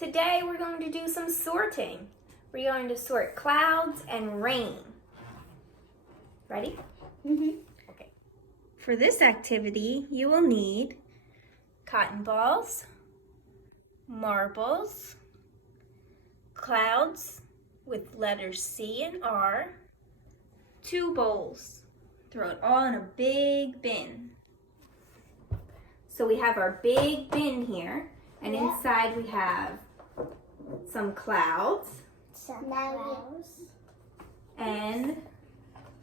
Today we're going to do some sorting. We're going to sort clouds and rain. Ready? Okay. For this activity, you will need cotton balls, marbles, clouds with letters C and R, 2 bowls. Throw it all in a big bin. So we have our big bin here, and inside we have some clouds and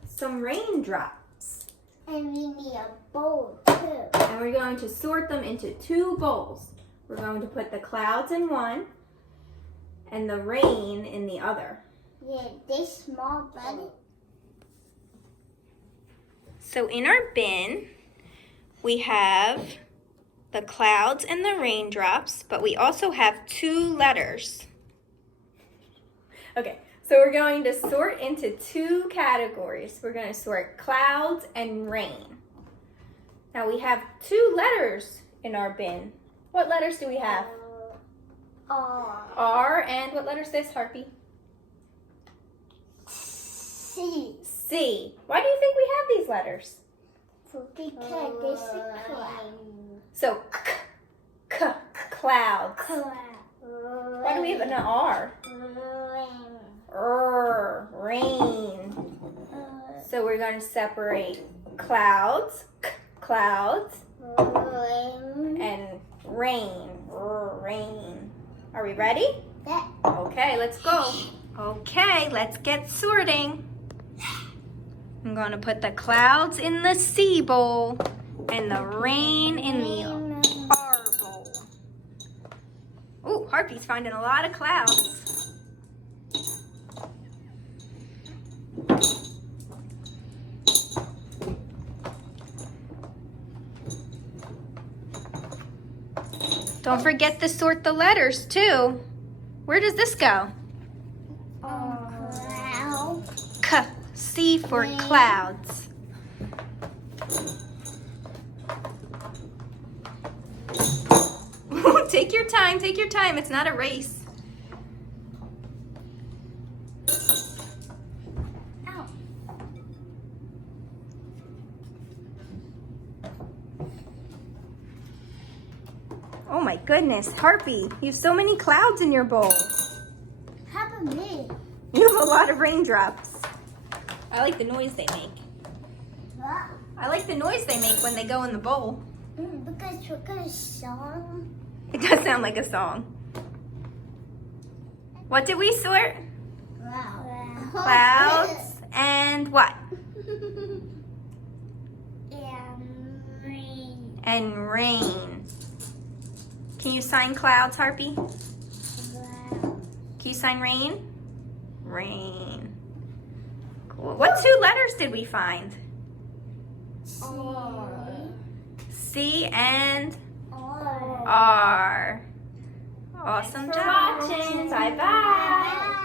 some raindrops. And we need a bowl too. And we're going to sort them into 2 bowls. We're going to put the clouds in one and the rain in the other. Yeah, this small buddy. So in our bin, we have the clouds and the raindrops, but we also have 2 letters. Okay, so we're going to sort into 2 categories. We're going to sort clouds and rain. Now we have 2 letters in our bin. What letters do we have? R. R, and what letter is this, Harpy? C. C. Why do you think we have these letters? Because this is cloud. So, clouds. Why do we have an R? Rain. So we're going to separate clouds, clouds, and rain, rain. Are we ready? Yeah. Okay, let's go. Okay, let's get sorting. I'm going to put the clouds in the C bowl and the rain in the R bowl. Oh, Harpy's finding a lot of clouds. Don't forget to sort the letters too. Where does this go? Cloud. C for clouds. Take your time, take your time. It's not a race. Ow. Oh my goodness, Harpy, you have so many clouds in your bowl. How about me? You have a lot of raindrops. I like the noise they make. What? I like the noise they make when they go in the bowl. Because we're going to song. It does sound like a song. What did we sort? Wow. Clouds and what? And rain. And rain. Can you sign clouds, Harpy? Wow. Can you sign rain? Rain. Cool. What 2 letters did we find? R. C and R. R. Awesome Thanks for job. watching. Bye-bye.